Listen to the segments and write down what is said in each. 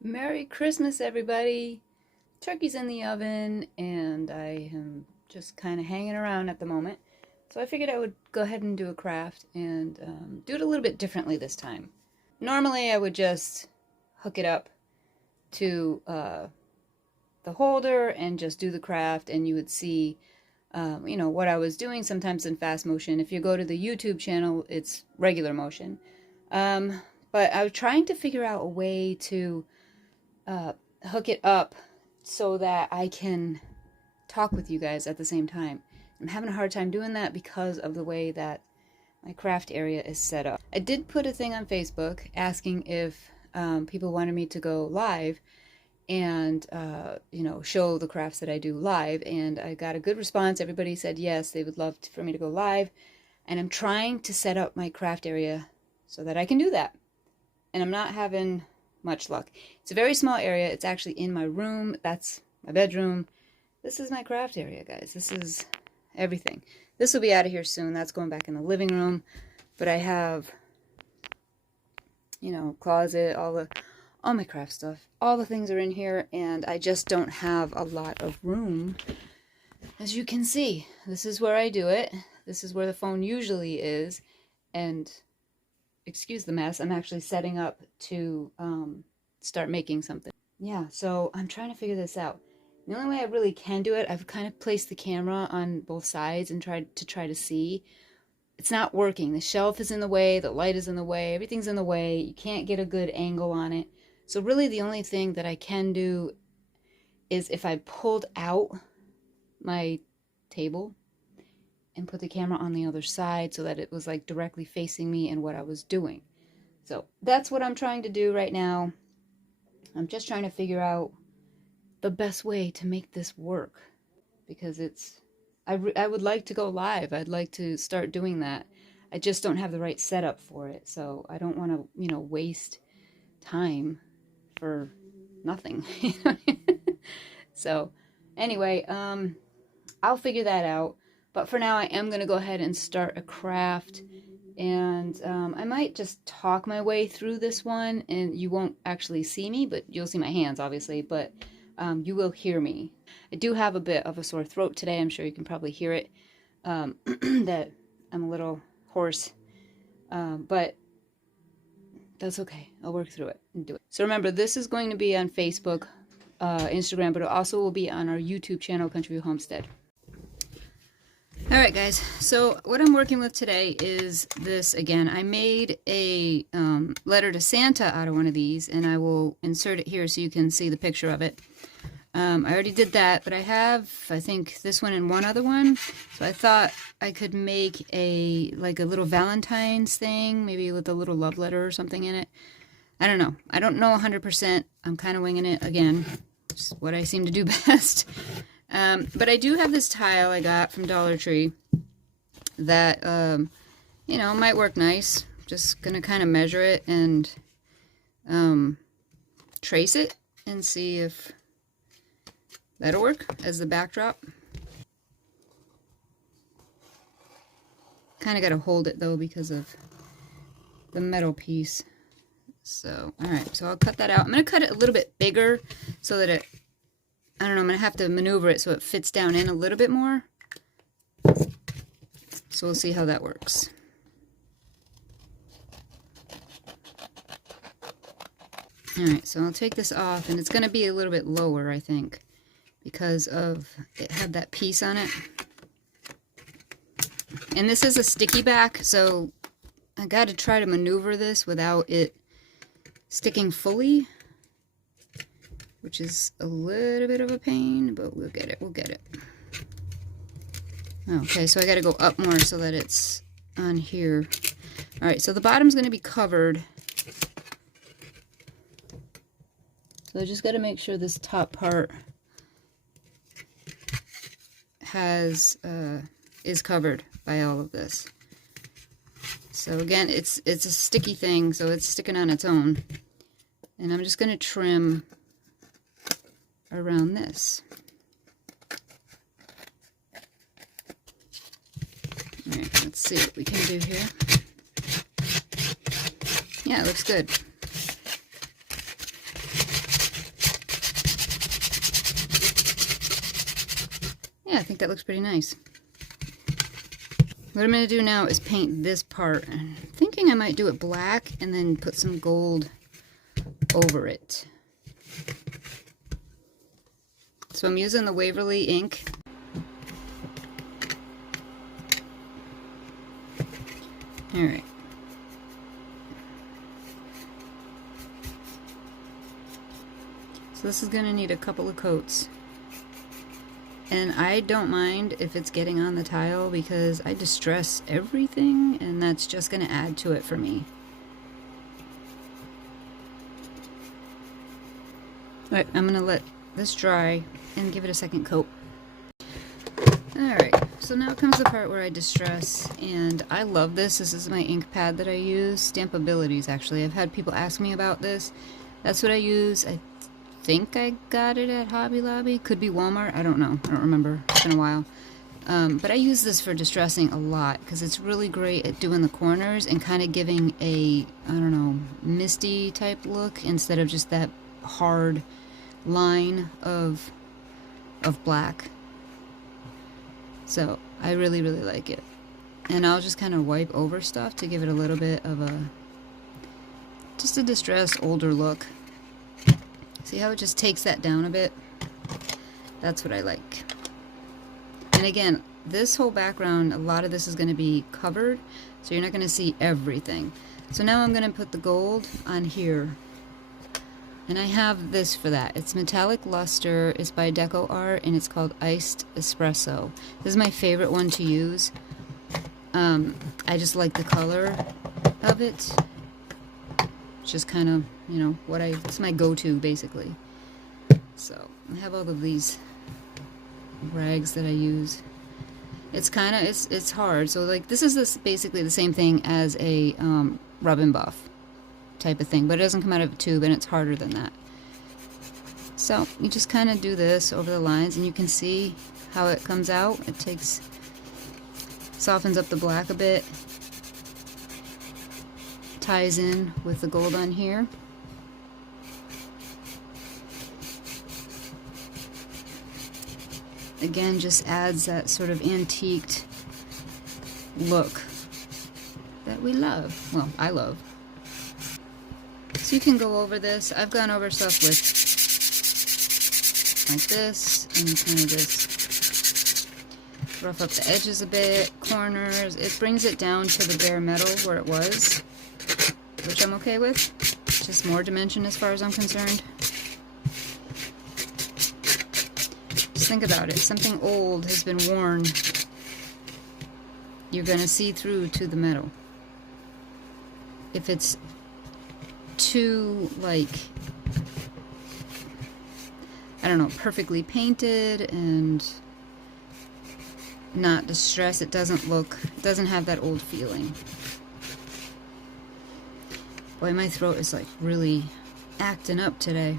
Merry Christmas, everybody! Turkey's in the oven, and I am just kind of hanging around at the moment. So I figured I would go ahead and do a craft and do it a little bit differently this time. Normally, I would just hook it up to the holder and just do the craft, and you would see, what I was doing sometimes in fast motion. If you go to the YouTube channel, it's regular motion. But I was trying to figure out a way to uh, hook it up so that I can talk with you guys at the same time. I'm having a hard time doing that because of the way that my craft area is set up. I did put a thing on Facebook asking if people wanted me to go live and show the crafts that I do live, and I got a good response. Everybody said yes, they would love for me to go live, and I'm trying to set up my craft area so that I can do that, and I'm not having much luck. It's a very small area. It's actually in my room. That's my bedroom. This is my craft area, guys. This is everything. This will be out of here soon. That's going back in the living room. But I have, closet, all my craft stuff. All the things are in here, and I just don't have a lot of room. As you can see, this is where I do it. This is where the phone usually is, and excuse the mess, I'm actually setting up to start making something. Yeah, so I'm trying to figure this out. The only way I really can do it, I've kind of placed the camera on both sides and tried to see. It's not working. The shelf is in the way, the light is in the way, everything's in the way. You can't get a good angle on it. So really the only thing that I can do is if I pulled out my table and put the camera on the other side so that it was like directly facing me and what I was doing. So that's what I'm trying to do right now. I'm just trying to figure out the best way to make this work, because I would like to go live. I'd like to start doing that. I just don't have the right setup for it, so I don't want to waste time for nothing. So anyway, I'll figure that out. But for now, I am going to go ahead and start a craft, and I might just talk my way through this one, and you won't actually see me, but you'll see my hands, obviously, but you will hear me. I do have a bit of a sore throat today. I'm sure you can probably hear it, that I'm a little hoarse, but that's okay. I'll work through it and do it. So remember, this is going to be on Facebook, Instagram, but it also will be on our YouTube channel, Country View Homestead. Alright guys, so what I'm working with today is this again. I made a letter to Santa out of one of these, and I will insert it here so you can see the picture of it. I already did that, but I have, I think, this one and one other one. So I thought I could make a little Valentine's thing, maybe with a little love letter or something in it. I don't know. I don't know 100%. I'm kind of winging it again. It's what I seem to do best. But I do have this tile I got from Dollar Tree that, might work nice. Just going to kind of measure it and trace it and see if that'll work as the backdrop. Kind of got to hold it, though, because of the metal piece. So, alright, so I'll cut that out. I'm going to cut it a little bit bigger so that I'm going to have to maneuver it so it fits down in a little bit more. So we'll see how that works. Alright, so I'll take this off, and it's going to be a little bit lower, I think, because of it had that piece on it. And this is a sticky back, so I got to try to maneuver this without it sticking fully, which is a little bit of a pain, but we'll get it, Okay, so I gotta go up more so that it's on here. Alright, so the bottom's gonna be covered. So I just gotta make sure this top part is covered by all of this. So again, it's a sticky thing, so it's sticking on its own. And I'm just gonna trim around this. Alright, let's see what we can do here. Yeah, it looks good. I think that looks pretty nice. What I'm going to do now is paint this part. I'm thinking I might do it black and then put some gold over it. So I'm using the Waverly ink. Alright. So this is going to need a couple of coats. And I don't mind if it's getting on the tile because I distress everything and that's just going to add to it for me. Alright, I'm going to let this dry and give it a second coat. Alright, so now comes the part where I distress, and I love this. This is my ink pad that I use. Stampabilities, actually. I've had people ask me about this. That's what I use. I think I got it at Hobby Lobby. Could be Walmart. I don't know. I don't remember. It's been a while. But I use this for distressing a lot because it's really great at doing the corners and kind of giving a, I don't know, misty type look instead of just that hard line of black. So I really like it. And I'll just kind of wipe over stuff to give it a little bit of just a distressed older look. See how it just takes that down a bit? That's what I like. And again, this whole background, a lot of this is going to be covered, so you're not going to see everything. So now I'm going to put the gold on here. And I have this for that. It's Metallic Luster. It's by Deco Art, and it's called Iced Espresso. This is my favorite one to use. I just like the color of it. It's just kind of, you know, it's my go-to, basically. So, I have all of these rags that I use. It's kind of, it's hard. So, like, this is basically the same thing as a rub and buff type of thing, but it doesn't come out of a tube and it's harder than that. So you just kind of do this over the lines and you can see how it comes out. It softens up the black a bit, ties in with the gold on here. Again, just adds that sort of antiqued look that we love. Well, I love. So you can go over this. I've gone over stuff with like this and kind of just rough up the edges a bit, corners. It brings it down to the bare metal where it was, which I'm okay with. Just more dimension as far as I'm concerned. Just think about it. Something old has been worn. You're going to see through to the metal. If it's too, like, I don't know, perfectly painted and not distressed, it doesn't have that old feeling. Boy, my throat is like really acting up today.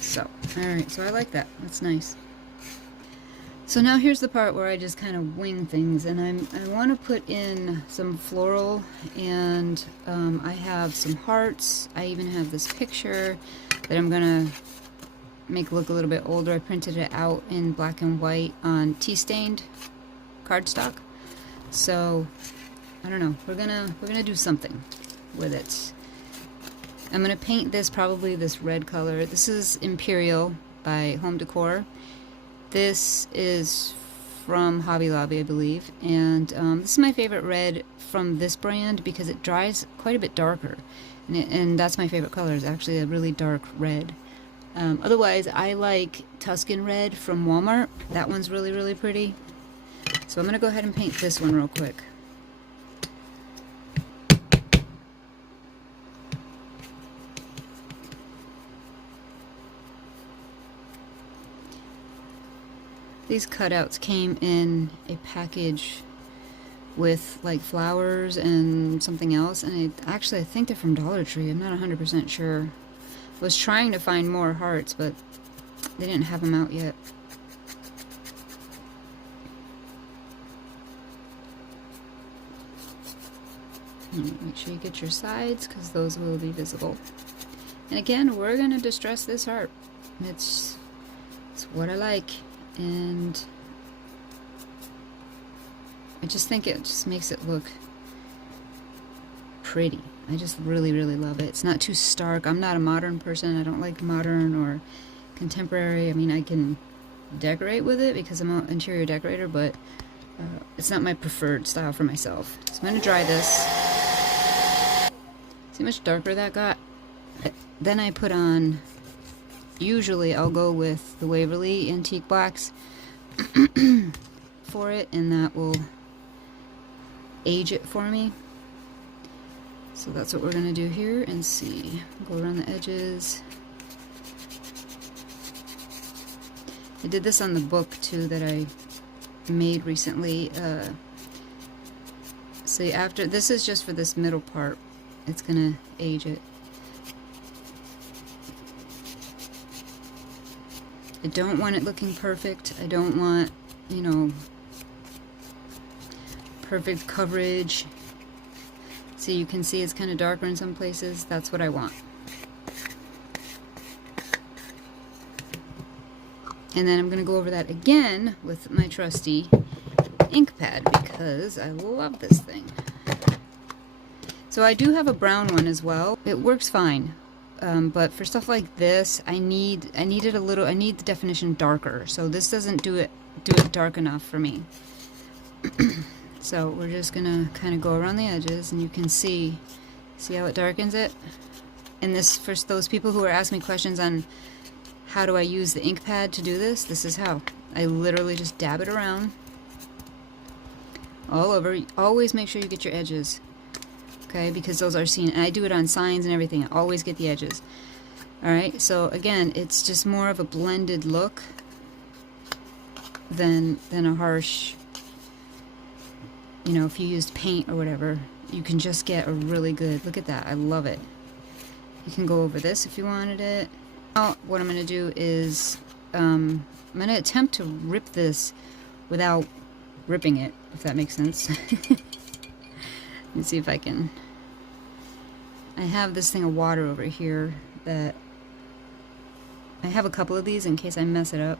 So, alright, so I like that. That's nice. So now here's the part where I just kind of wing things, and I want to put in some floral, and I have some hearts. I even have this picture that I'm going to make look a little bit older. I printed it out in black and white on tea-stained cardstock. So, I don't know. We're gonna do something with it. I'm going to paint this, probably this red color. This is Imperial by Home Decor. This is from Hobby Lobby, I believe, and this is my favorite red from this brand because it dries quite a bit darker, and that's my favorite color, is actually a really dark red. Otherwise, I like Tuscan Red from Walmart. That one's really pretty. So I'm going to go ahead and paint this one real quick. These cutouts came in a package with like flowers and something else, and I think they're from Dollar Tree. I'm not 100% sure. Was trying to find more hearts, but they didn't have them out yet. Make sure you get your sides because those will be visible. And again, we're gonna distress this heart. It's what I like, and I just think it just makes it look pretty. I just really, really love it. It's not too stark. I'm not a modern person. I don't like modern or contemporary. I mean, I can decorate with it because I'm an interior decorator, but it's not my preferred style for myself. So I'm going to dry this. See how much darker that got? Then I put on, usually I'll go with the Waverly Antique Blacks for it, and that will age it for me. So that's what we're going to do here, and see. Go around the edges. I did this on the book too that I made recently. See, after this is just for this middle part, it's gonna age it. I don't want it looking perfect. I don't want, you know, perfect coverage. See, you can see it's kind of darker in some places. That's what I want. And then I'm going to go over that again with my trusty ink pad because I love this thing. So I do have a brown one as well. It works fine, but for stuff like this, I need the definition darker. So this doesn't do it dark enough for me. So we're just gonna kind of go around the edges, and you can see how it darkens it. And this, for those people who are asking me questions on how do I use the ink pad to do this, this is how. I literally just dab it around all over. Always make sure you get your edges, okay, because those are seen. And I do it on signs and everything. I always get the edges. Alright, so again, it's just more of a blended look than a harsh, you know, if you used paint or whatever, you can just get a really good, look at that, I love it. You can go over this if you wanted it. Now, what I'm going to do is, I'm going to attempt to rip this without ripping it, if that makes sense. Let me see if I can. I have this thing of water over here that, I have a couple of these in case I mess it up.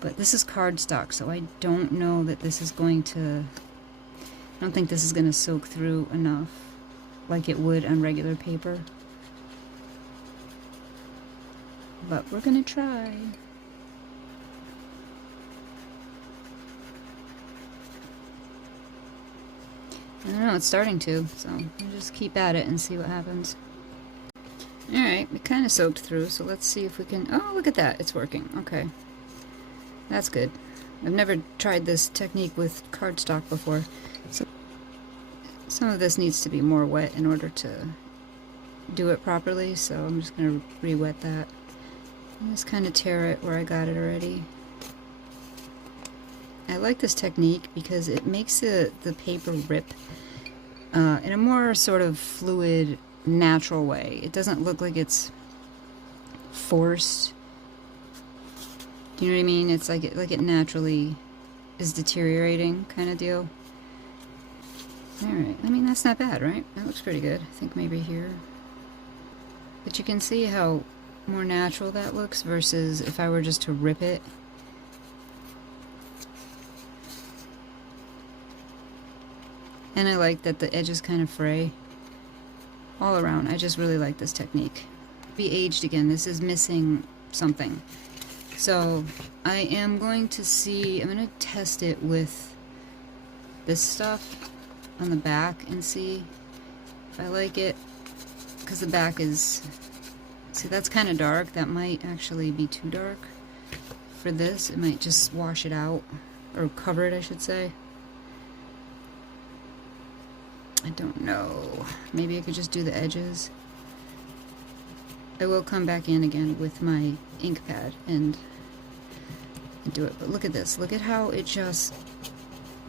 But this is cardstock, so I don't know that this is going to, I don't think this is going to soak through enough like it would on regular paper. But we're going to try. I don't know, it's starting to, so we'll just keep at it and see what happens. Alright, it kind of soaked through, so let's see if we can, oh, look at that, it's working. Okay. That's good. I've never tried this technique with cardstock before. So some of this needs to be more wet in order to do it properly, so I'm just going to re-wet that. And just kind of tear it where I got it already. I like this technique because it makes the paper rip in a more sort of fluid, natural way. It doesn't look like it's forced. Do you know what I mean? It's like it naturally is deteriorating kind of deal. Alright, I mean that's not bad, right? That looks pretty good. I think maybe here. But you can see how more natural that looks versus if I were just to rip it. And I like that the edges kind of fray all around. I just really like this technique. Be aged again. This is missing something. So I am going to see, I'm going to test it with this stuff on the back and see if I like it, because the back is, see, that's kind of dark. That might actually be too dark for this. It might just wash it out, or cover it, I should say. I don't know. Maybe I could just do the edges. I will come back in again with my ink pad and do it. But look at this. Look at how it just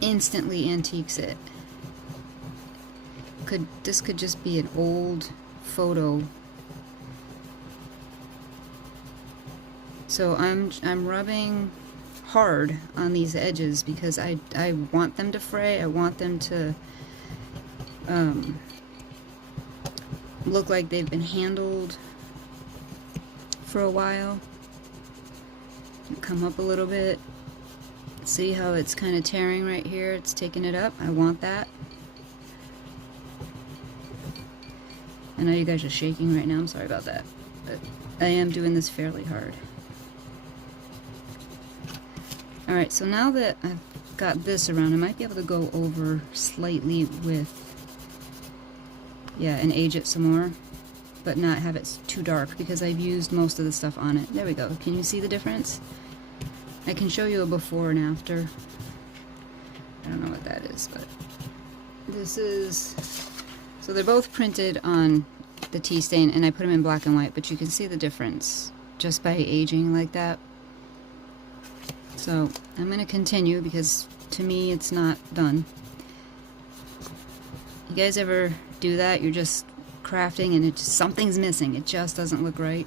instantly antiques it. This could just be an old photo. So I'm rubbing hard on these edges because I want them to fray. I want them to look like they've been handled for a while. Come up a little bit. See how it's kind of tearing right here? It's taking it up. I want that. I know you guys are shaking right now. I'm sorry about that. But I am doing this fairly hard. Alright, so now that I've got this around, I might be able to go over slightly with, yeah, and age it some more, but not have it too dark because I've used most of the stuff on it. There we go. Can you see the difference? I can show you a before and after. I don't know what that is, but this is, so they're both printed on the tea stain, and I put them in black and white, but you can see the difference just by aging like that. So I'm going to continue because to me it's not done. You guys ever do that? You're just crafting and something's missing. It just doesn't look right.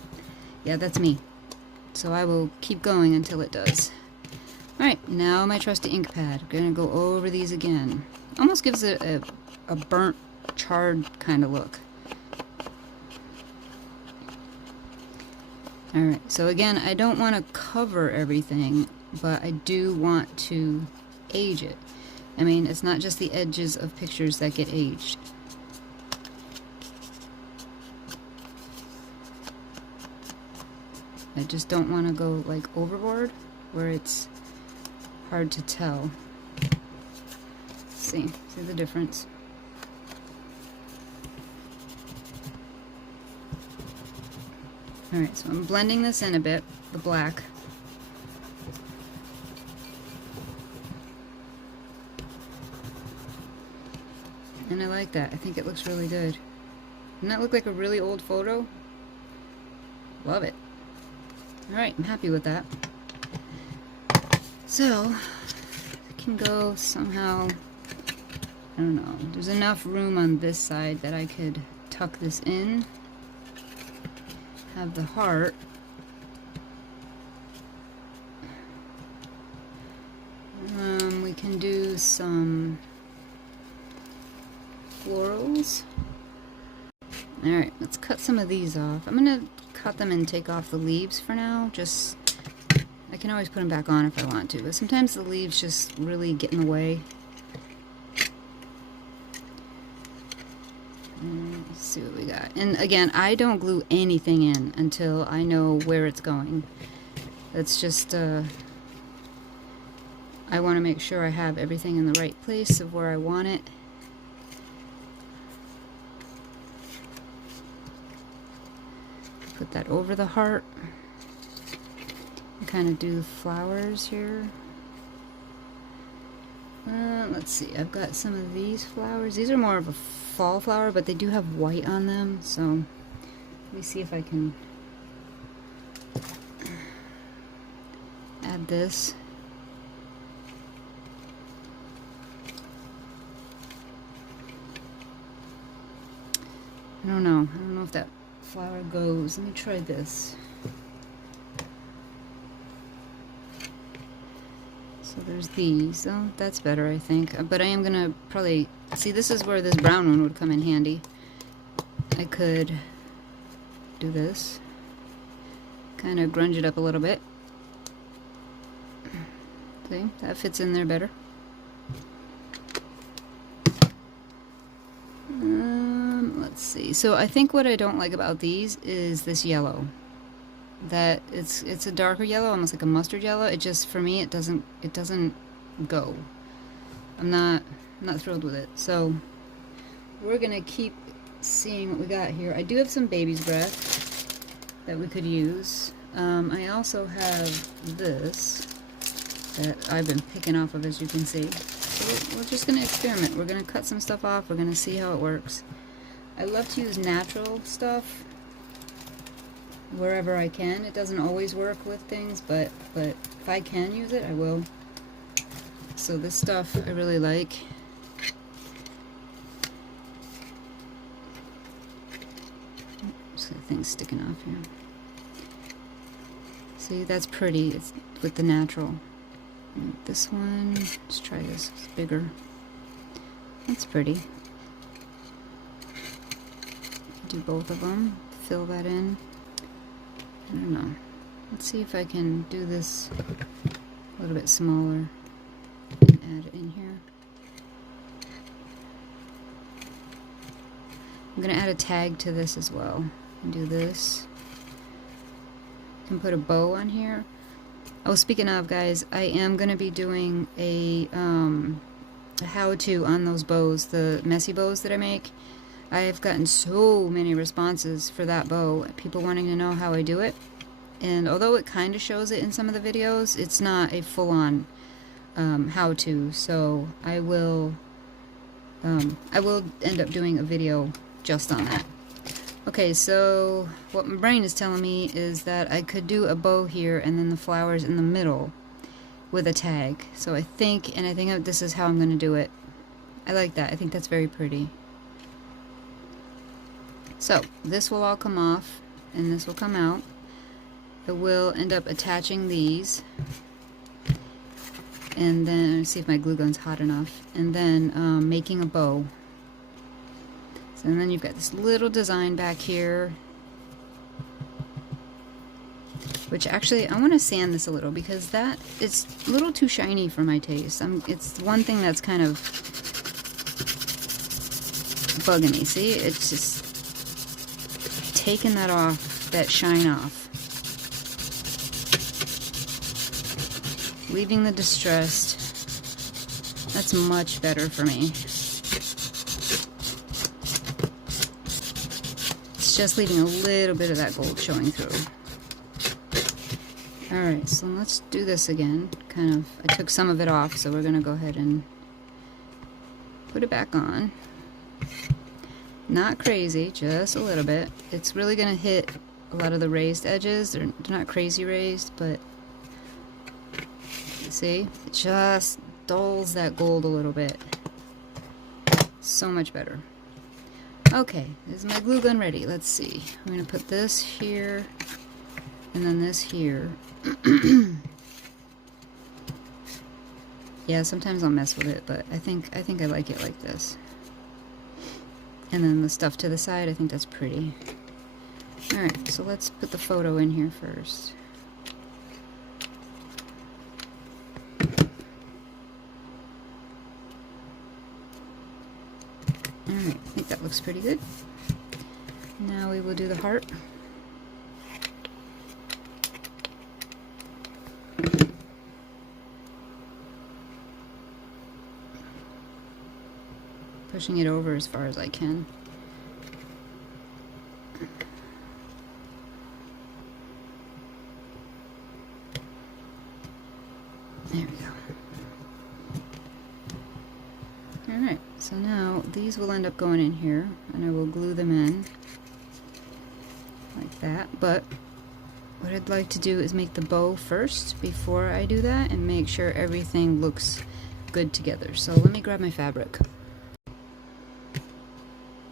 Yeah, that's me. So I will keep going until it does. Alright, now my trusty ink pad. I'm going to go over these again. Almost gives it a burnt, charred kind of look. Alright, so again, I don't want to cover everything, but I do want to age it. I mean, it's not just the edges of pictures that get aged. I just don't want to go like overboard where it's hard to tell. See the difference? Alright, so I'm blending this in a bit, the black. And I like that. I think it looks really good. Doesn't that look like a really old photo? Love it. Alright, I'm happy with that. So, I can go somehow, I don't know, there's enough room on this side that I could tuck this in, have the heart, we can do some florals. Alright, let's cut some of these off. I'm going to cut them and take off the leaves for now. Just, I can always put them back on if I want to, but sometimes the leaves just really get in the way. Let's see what we got. And again, I don't glue anything in until I know where it's going. That's just, I want to make sure I have everything in the right place of where I want it. Put that over the heart. And kind of do the flowers here. Let's see, I've got some of these flowers. These are more of a fall flower, but they do have white on them, so let me see if I can add this. I don't know if that flower goes. Let me try this. So there's these. Oh, that's better, I think. But I am gonna probably see, this is where this brown one would come in handy. I could do this, kind of grunge it up a little bit. See, that fits in there better. Let's see. So I think what I don't like about these is this yellow. That it's a darker yellow, almost like a mustard yellow. It just, for me, it doesn't go. I'm not thrilled with it. So we're gonna keep seeing what we got here. I do have some baby's breath that we could use. I also have this that I've been picking off of, as you can see. So we're just gonna experiment. We're gonna cut some stuff off. We're gonna see how it works. I love to use natural stuff wherever I can. It doesn't always work with things, but if I can use it, I will. So this stuff I really like. Just got things sticking off here. See, that's pretty. It's with the natural. And this one, let's try this. It's bigger. That's pretty. Do both of them. Fill that in. I don't know. Let's see if I can do this a little bit smaller. Add it in here. I'm going to add a tag to this as well. And do this. I can put a bow on here. Oh, speaking of, guys, I am going to be doing a how-to on those bows, the messy bows that I make. I have gotten so many responses for that bow, people wanting to know how I do it. And although it kind of shows it in some of the videos, it's not a full-on how-to. So I will end up doing a video just on that. Okay, so what my brain is telling me is that I could do a bow here and then the flowers in the middle with a tag. So I think this is how I'm going to do it. I like that. I think that's very pretty. So this will all come off and this will come out. I will end up attaching these, and then see if my glue gun's hot enough, and then making a bow. So, and then you've got this little design back here, which actually I want to sand this a little because that it's a little too shiny for my taste. It's one thing that's kind of bugging me. See, it's just taking that off, that shine off. Leaving the distressed. That's much better for me. It's just leaving a little bit of that gold showing through. Alright, so let's do this again. I took some of it off, so we're going to go ahead and put it back on. Not crazy, just a little bit. It's really going to hit a lot of the raised edges. They're not crazy raised, but you see, it just dulls that gold a little bit. So much better. Okay, is my glue gun ready? Let's see. I'm going to put this here and then this here. Yeah, sometimes I'll mess with it, but I think I like it like this. And then the stuff to the side, I think that's pretty. Alright, so let's put the photo in here first. Alright, I think that looks pretty good. Now we will do the heart. Pushing it over as far as I can. There we go. Alright, so now these will end up going in here, and I will glue them in like that. But what I'd like to do is make the bow first before I do that and make sure everything looks good together. So let me grab my fabric.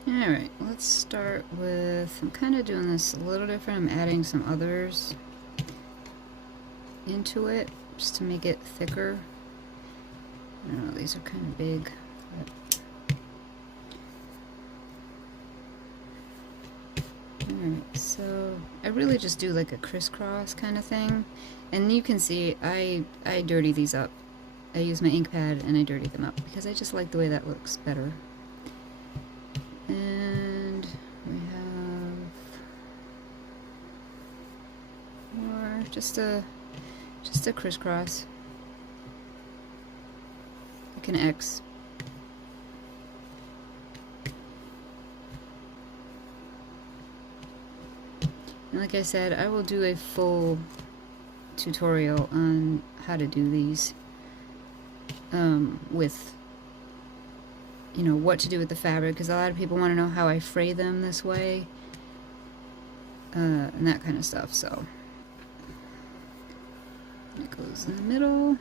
Alright, let's start with, I'm kind of doing this a little different. I'm adding some others into it just to make it thicker. I don't know, these are kind of big. Alright, so I really just do like a crisscross kind of thing. And you can see I dirty these up. I use my ink pad and I dirty them up because I just like the way that looks better. And we have more, just a crisscross, like an X. And like I said, I will do a full tutorial on how to do these with, you know, what to do with the fabric, because a lot of people want to know how I fray them this way, and that kind of stuff. So it goes in the middle,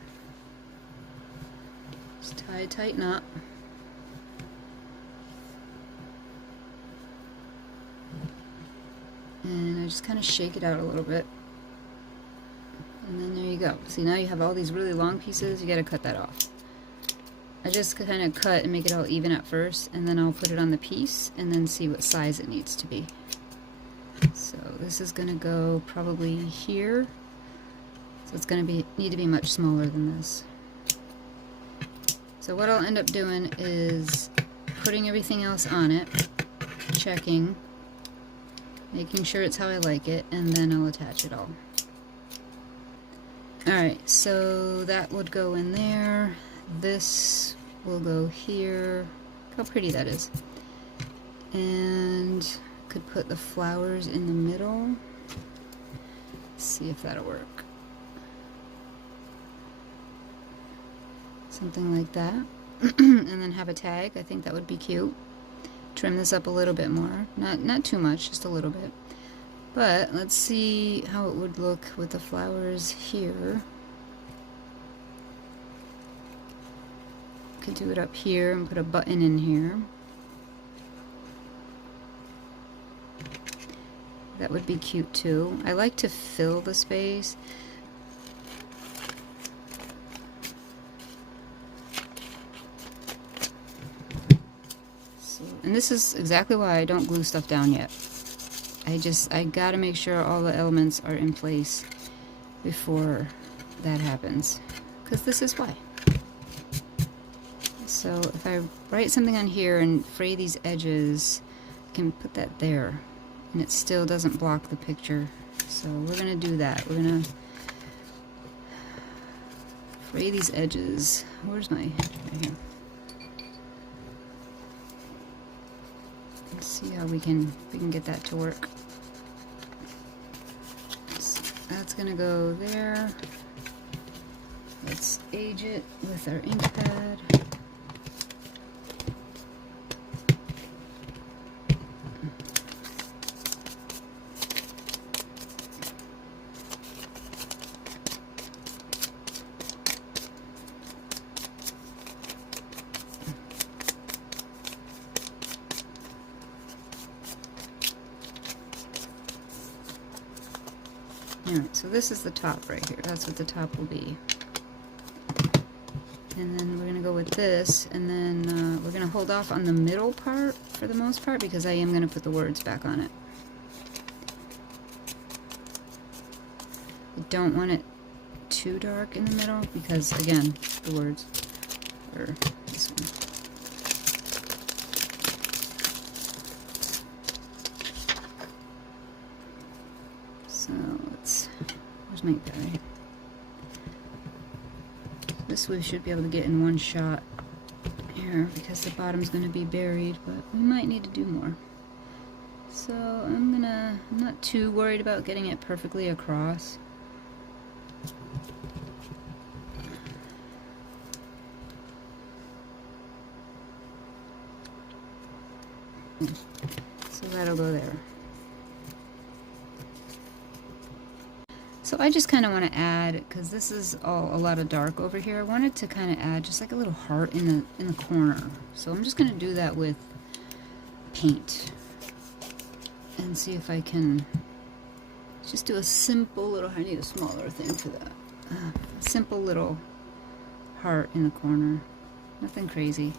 just tie a tight knot. And I just kind of shake it out a little bit, and then there you go. See, now you have all these really long pieces. You got to cut that off. I just kind of cut and make it all even at first, and then I'll put it on the piece and then see what size it needs to be. So this is going to go probably here. So it's going to need to be much smaller than this. So what I'll end up doing is putting everything else on it, checking, making sure it's how I like it, and then I'll attach it all. Alright, so that would go in there. This will go here. Look how pretty that is. And could put the flowers in the middle. See if that'll work. Something like that. And then have a tag. I think that would be cute. Trim this up a little bit more. Not too much, just a little bit. But let's see how it would look with the flowers here. Could do it up here and put a button in here. That would be cute too. I like to fill the space. So, and this is exactly why I don't glue stuff down yet. I gotta make sure all the elements are in place before that happens. Because this is why. So if I write something on here and fray these edges, I can put that there. And it still doesn't block the picture. So we're going to do that. We're going to fray these edges. Where's my... right here. Let's see how we can get that to work. So that's going to go there. Let's age it with our ink pad. Alright, so this is the top right here. That's what the top will be. And then we're going to go with this, and then we're going to hold off on the middle part for the most part because I am going to put the words back on it. I don't want it too dark in the middle because, again, the words are this one. So where's my guy? This we should be able to get in one shot here because the bottom's going to be buried, but we might need to do more. So I'm not too worried about getting it perfectly across. So that'll go there. So I just kind of want to add, because this is all a lot of dark over here, I wanted to kind of add just like a little heart in the corner. So I'm just going to do that with paint and see if I can just do a simple little, I need a smaller thing for that. A simple little heart in the corner. Nothing crazy.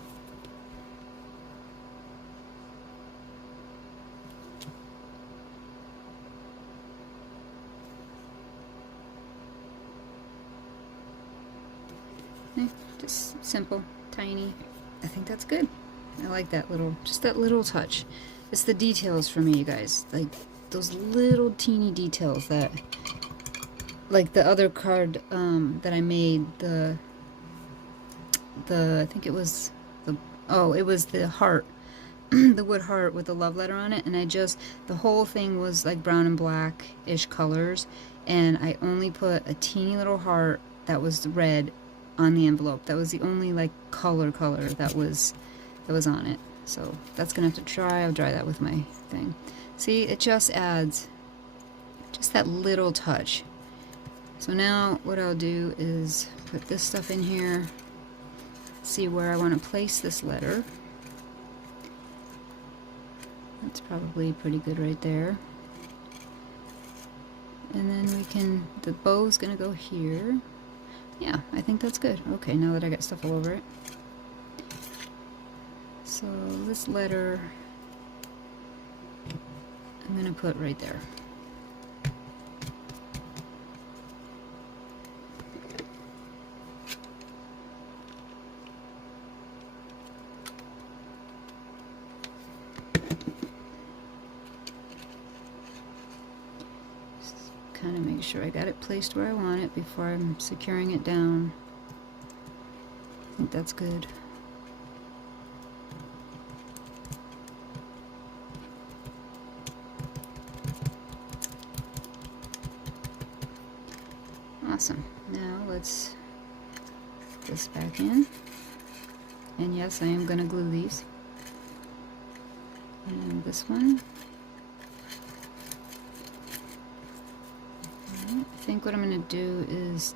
Just simple, tiny. I think that's good. I like that little, just that little touch. It's the details for me, you guys. Like those little teeny details that, like the other card that I made, the I think it was it was the heart, the wood heart with the love letter on it, and the whole thing was like brown and black-ish colors, and I only put a teeny little heart that was red on the envelope. That was the only like color that was on it. So that's gonna have to dry. I'll dry that with my thing. See, it just adds just that little touch. So now what I'll do is put this stuff in here, see where I want to place this letter. That's probably pretty good right there. And then the bow's gonna go here. Yeah, I think that's good. Okay, now that I got stuff all over it. So this letter, I'm gonna put right there. Kind of make sure I got it placed where I want it before I'm securing it down. I think that's good. Awesome. Now let's put this back in. And yes, I am going to glue these. And this one. I think what I'm going to do is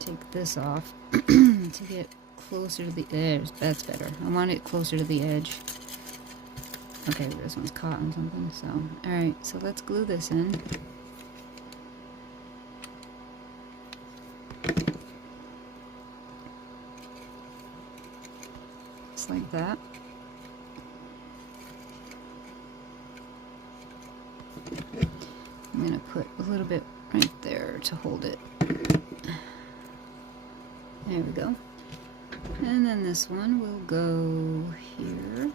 take this off to get closer to the edge. That's better. I want it closer to the edge. Okay, this one's caught on something, so. Alright, so let's glue this in. Just like that. I'm going to put a little bit right there to hold it. There we go. And then this one will go here.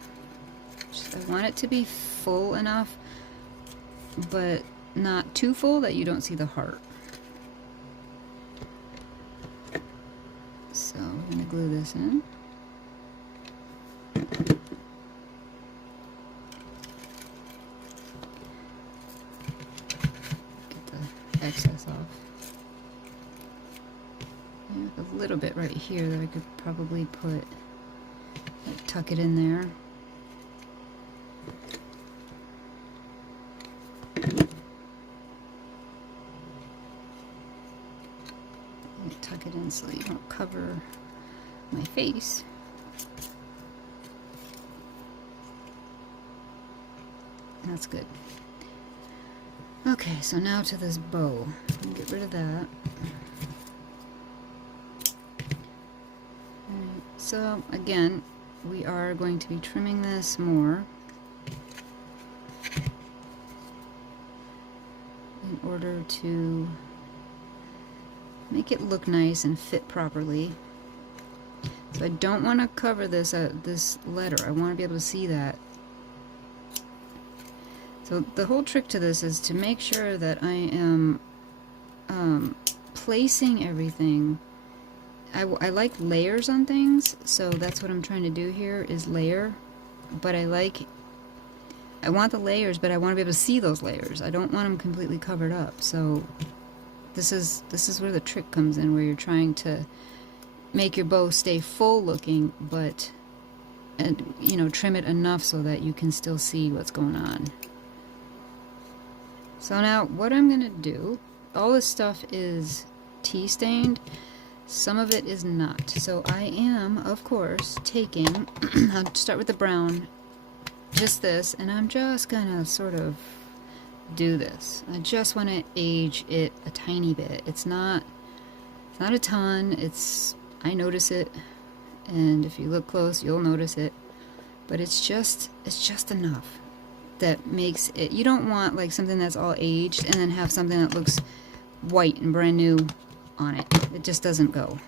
I want it to be full enough, but not too full that you don't see the heart. So we're going to glue this in. Get the excess off. A little bit right here that I could probably put, like, tuck it in there. Tuck it in so you don't cover my face. That's good. Okay, so now to this bow. Get rid of that. Alright, so again, we are going to be trimming this more in order to make it look nice and fit properly. So I don't want to cover this this letter. I want to be able to see that. So the whole trick to this is to make sure that I am placing everything. I like layers on things, so that's what I'm trying to do here, is layer. But I want the layers, but I want to be able to see those layers. I don't want them completely covered up. So this is where the trick comes in, where you're trying to make your bow stay full looking, but you know, trim it enough so that you can still see what's going on. So now what I'm gonna do, all this stuff is tea stained, some of it is not. So I am, of course, taking I'll start with the brown, just this, and I'm just gonna sort of do this. I just want to age it a tiny bit. It's not a ton. I notice it, and if you look close you'll notice it, but it's just enough that makes it. You don't want like something that's all aged and then have something that looks white and brand new on it. It just doesn't go.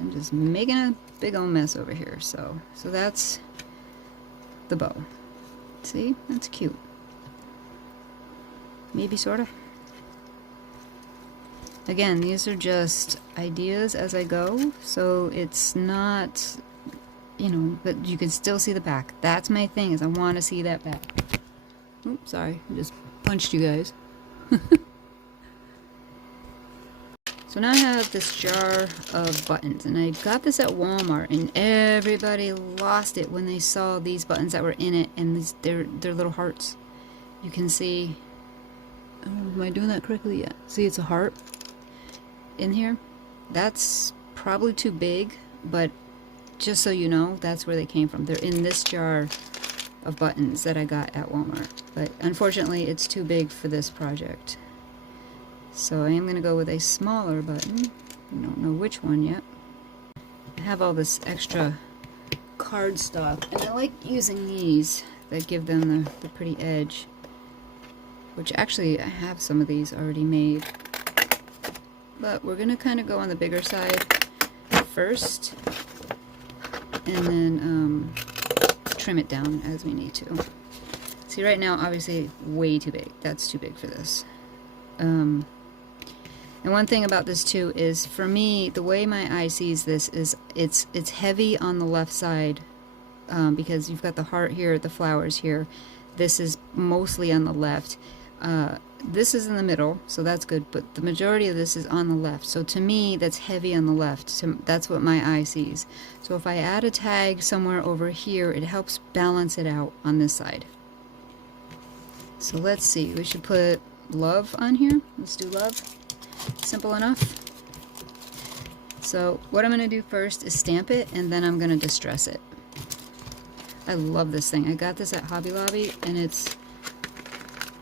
I'm just making a big old mess over here. So that's the bow. See? That's cute. Maybe, sort of. Again, these are just ideas as I go, so it's not, you know, but you can still see the back. That's my thing, is I want to see that back. Oops, sorry, I just punched you guys. So now I have this jar of buttons, and I got this at Walmart, and everybody lost it when they saw these buttons that were in it, and they're little hearts. You can see, oh, am I doing that correctly? Yeah. See, it's a heart in here. That's probably too big, but just so you know, that's where they came from. They're in this jar of buttons that I got at Walmart, but unfortunately it's too big for this project. So I am going to go with a smaller button. I don't know which one yet. I have all this extra cardstock, and I like using these that give them the pretty edge. Which actually, I have some of these already made. But we're going to kind of go on the bigger side first. And then trim it down as we need to. See, right now, obviously, way too big. That's too big for this. And one thing about this too is, for me, the way my eye sees this is it's heavy on the left side because you've got the heart here, the flowers here. This is mostly on the left. This is in the middle, so that's good, but the majority of this is on the left. So to me, that's heavy on the left. That's what my eye sees. So if I add a tag somewhere over here, it helps balance it out on this side. So let's see, we should put love on here. Let's do love. Simple enough. So what I'm going to do first is stamp it, and then I'm going to distress it. I love this thing. I got this at Hobby Lobby, and it's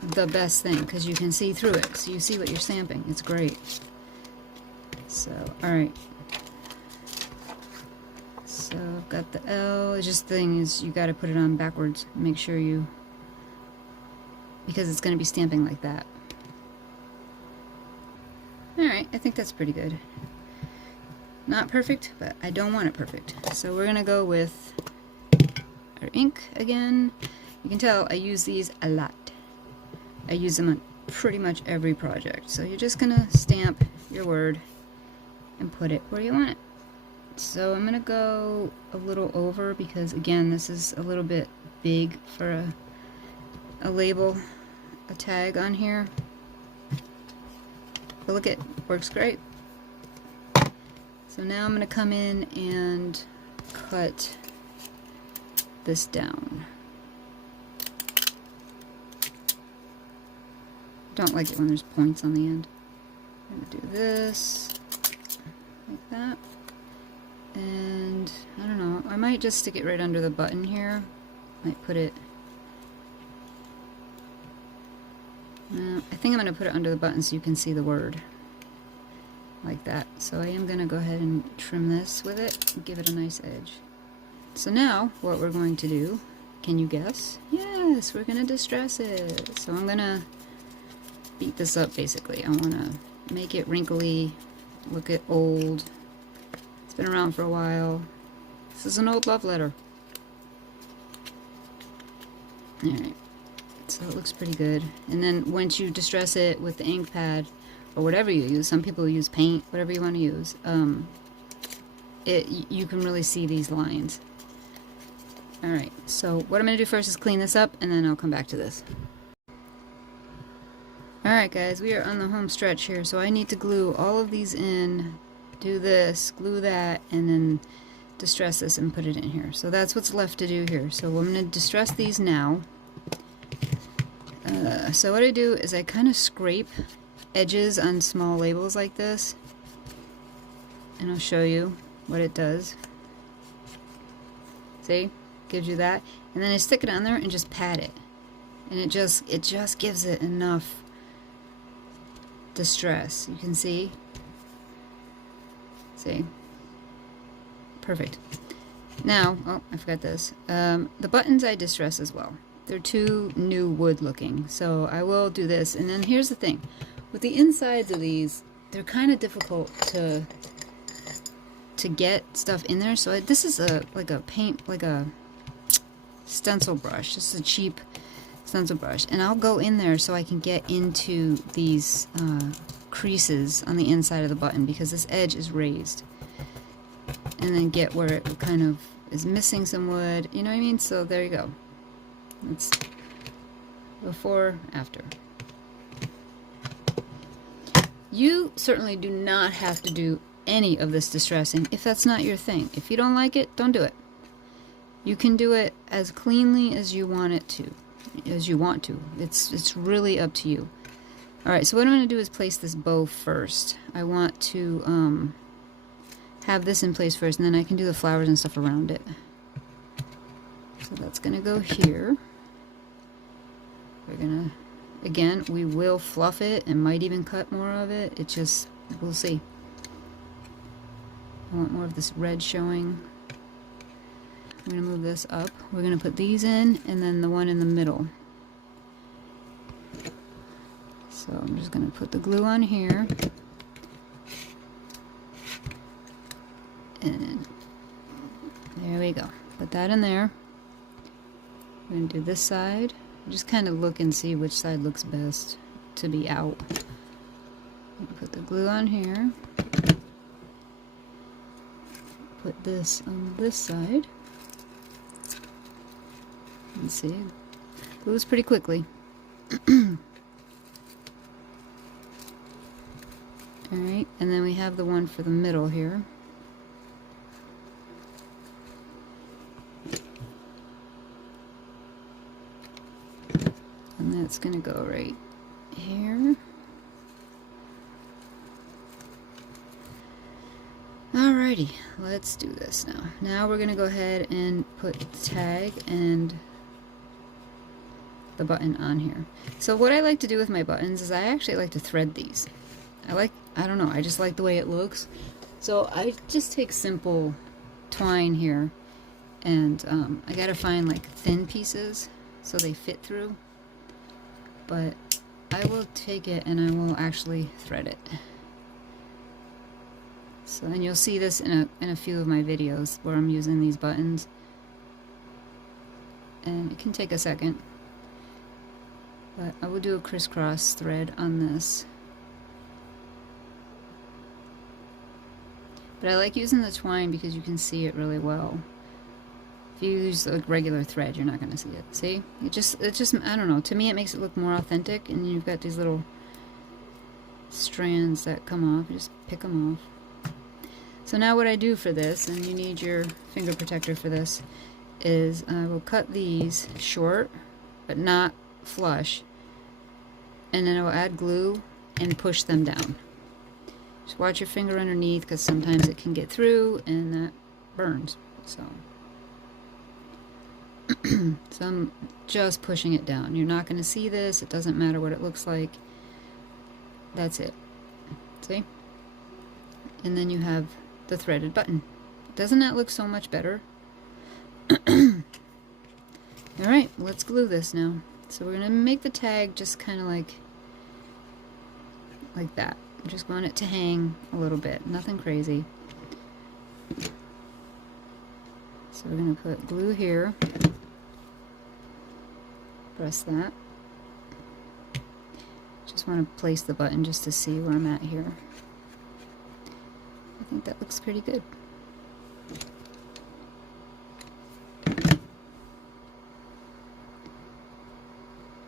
the best thing because you can see through it. So you see what you're stamping. It's great. So, alright. So I've got the L. It's just the thing is you got to put it on backwards. Make sure you... because it's going to be stamping like that. Alright, I think that's pretty good. Not perfect, but I don't want it perfect. So we're going to go with our ink again. You can tell I use these a lot. I use them on pretty much every project. So you're just going to stamp your word and put it where you want it. So I'm going to go a little over because, again, this is a little bit big for a label, a tag on here. But look, it works great. So now I'm going to come in and cut this down. Don't like it when there's points on the end. I'm going to do this like that. And I don't know, I might just stick it right under the button here. Might put it... I think I'm going to put it under the button so you can see the word. Like that. So I am going to go ahead and trim this with it and give it a nice edge. So now, what we're going to do, can you guess? Yes, we're going to distress it. So I'm going to beat this up basically. I want to make it wrinkly, look it old. It's been around for a while. This is an old love letter. Alright. So it looks pretty good. And then once you distress it with the ink pad, or whatever you use, some people use paint, whatever you want to use, you can really see these lines. Alright, so what I'm going to do first is clean this up, and then I'll come back to this. Alright guys, we are on the home stretch here, so I need to glue all of these in, do this, glue that, and then distress this and put it in here. So that's what's left to do here. So I'm going to distress these now. So what I do is I kind of scrape edges on small labels like this, and I'll show you what it does. See? Gives you that. And then I stick it on there and just pat it. And it just gives it enough distress. You can see? See? Perfect. Now, oh, I forgot this. The buttons I distress as well. They're too new wood looking, so I will do this. And then here's the thing. With the insides of these, they're kind of difficult to get stuff in there. So this is like a stencil brush. This is a cheap stencil brush, and I'll go in there so I can get into these creases on the inside of the button because this edge is raised, and then get where it kind of is missing some wood. You know what I mean? So there you go. It's before, after. You certainly do not have to do any of this distressing if that's not your thing. If you don't like it, don't do it. You can do it as cleanly as you want it to, It's really up to you. Alright, so what I'm going to do is place this bow first. I want to have this in place first, and then I can do the flowers and stuff around it. So that's going to go here. We're going to, again, we will fluff it and might even cut more of it. It just, we'll see. I want more of this red showing. we're going to move this up. We're going to put these in, and then the one in the middle. So I'm just going to put the glue on here. And there we go. Put that in there. We're going to do this side. Just kind of look and see which side looks best to be out. Put the glue on here. Put this on this side. And see, it glues pretty quickly. Alright, and then we have the one for the middle here. And that's going to go right here. Alrighty, let's do this now. Now we're going to go ahead and put the tag and the button on here. So what I like to do with my buttons is I actually like to thread these. I don't know, I just like the way it looks. So I just take simple twine here, and I gotta find like thin pieces so they fit through. But I will take it and I will actually thread it. So, and you'll see this in a few of my videos where I'm using these buttons. And it can take a second. But I will do a crisscross thread on this. But I like using the twine because you can see it really well. If you use a regular thread, you're not going to see it. See? It just, I don't know, to me it makes it look more authentic, and you've got these little strands that come off. You just pick them off. So now what I do for this, and you need your finger protector for this, is I will cut these short, but not flush, and then I will add glue and push them down. Just watch your finger underneath, because sometimes it can get through and that burns. So I'm just pushing it down. You're not going to see this. It doesn't matter what it looks like. That's it. See? And then you have the threaded button. Doesn't that look so much better? Alright, let's glue this now. So we're going to make the tag just kind of like that. I just want it to hang a little bit. Nothing crazy. So we're going to put glue here. Press that. Just want to place the button just to see where I'm at here. I think that looks pretty good. There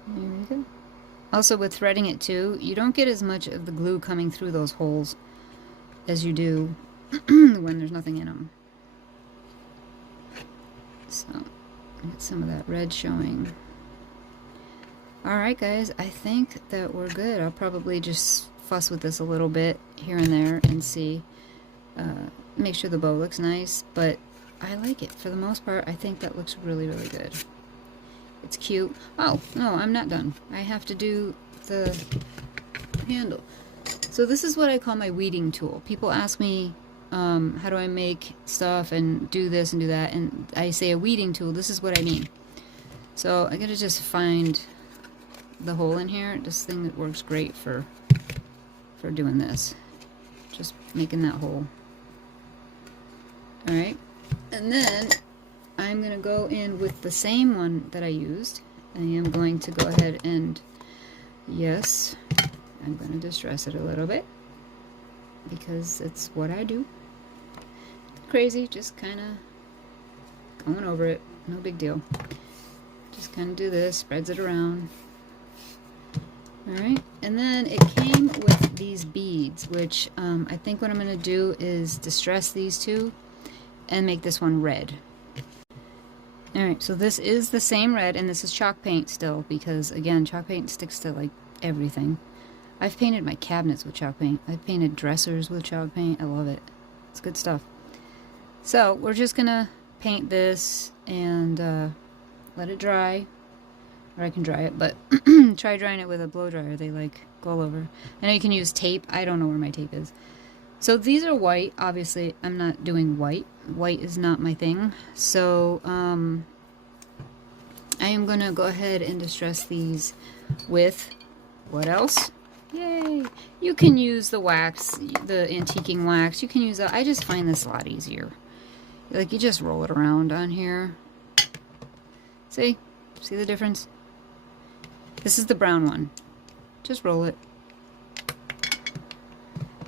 we go. Also, with threading it too, you don't get as much of the glue coming through those holes as you do when there's nothing in them. So, get some of that red showing. Alright guys, I think that we're good. I'll probably just fuss with this a little bit here and there and see. Make sure the bow looks nice, but I like it. For the most part, I think that looks really, really good. It's cute. Oh, no, I'm not done. I have to do the handle. So this is what I call my weeding tool. People ask me, how do I make stuff and do this and do that, and I say a weeding tool. This is what I mean. So I gotta just find the hole in here. This thing that works great for doing this. Just making that hole. Alright, and then I'm going to go in with the same one that I used. I am going to go ahead and, yes, I'm going to distress it a little bit because it's what I do. Crazy, just kind of going over it, no big deal. Just kind of do this, spreads it around. Alright, and then it came with these beads, which I think what I'm going to do is distress these two and make this one red. Alright, so this is the same red, and this is chalk paint still, because again, chalk paint sticks to like everything. I've painted my cabinets with chalk paint. I've painted dressers with chalk paint. I love it. It's good stuff. So we're just gonna paint this and let it dry. Or I can dry it, but try drying it with a blow dryer. They like go all over. I know you can use tape. I don't know where my tape is. So these are white. Obviously, I'm not doing white. White is not my thing. So I am going to go ahead and distress these with what else? Yay! You can use the wax, the antiquing wax. You can use that. I just find this a lot easier. Like, you just roll it around on here. See? See the difference? This is the brown one. Just roll it.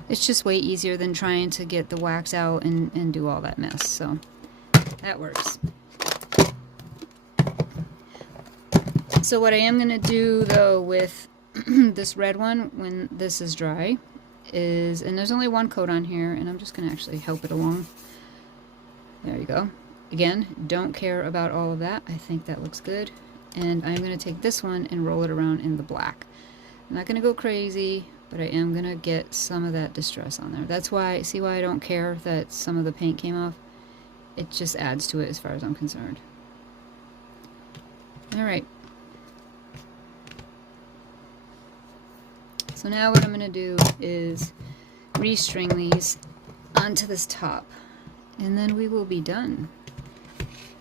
It's just way easier than trying to get the wax out and do all that mess. So, that works. So what I am going to do, though, with this red one, when this is dry, is, and there's only one coat on here, and I'm just going to actually help it along. There you go. Again, don't care about all of that. I think that looks good. And I'm going to take this one and roll it around in the black. I'm not going to go crazy, but I am going to get some of that distress on there. That's why, see why I don't care that some of the paint came off? It just adds to it as far as I'm concerned. Alright. So now what I'm going to do is restring these onto this top. And then we will be done.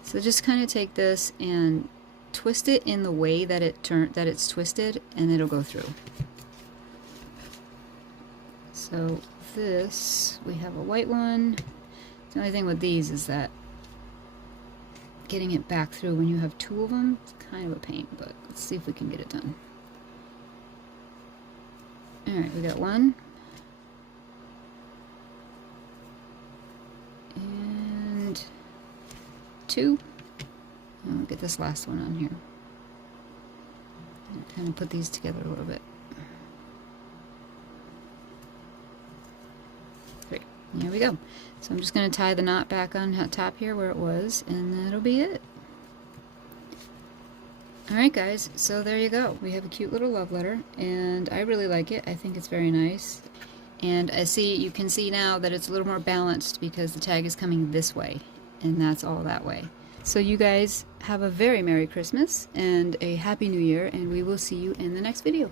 So just kind of take this and twist it in the way that it's twisted, and it'll go through. So this, we have a white one. The only thing with these is that getting it back through when you have two of them, it's kind of a pain, but let's see if we can get it done. Alright, we got one. And two. I'll get this last one on here. And kind of put these together a little bit. Great. There we go. So I'm just going to tie the knot back on top here where it was, and that'll be it. Alright guys, so there you go. We have a cute little love letter, and I really like it. I think it's very nice. And you can see now that it's a little more balanced because the tag is coming this way, and that's all that way. So you guys have a very Merry Christmas and a Happy New Year, and we will see you in the next video.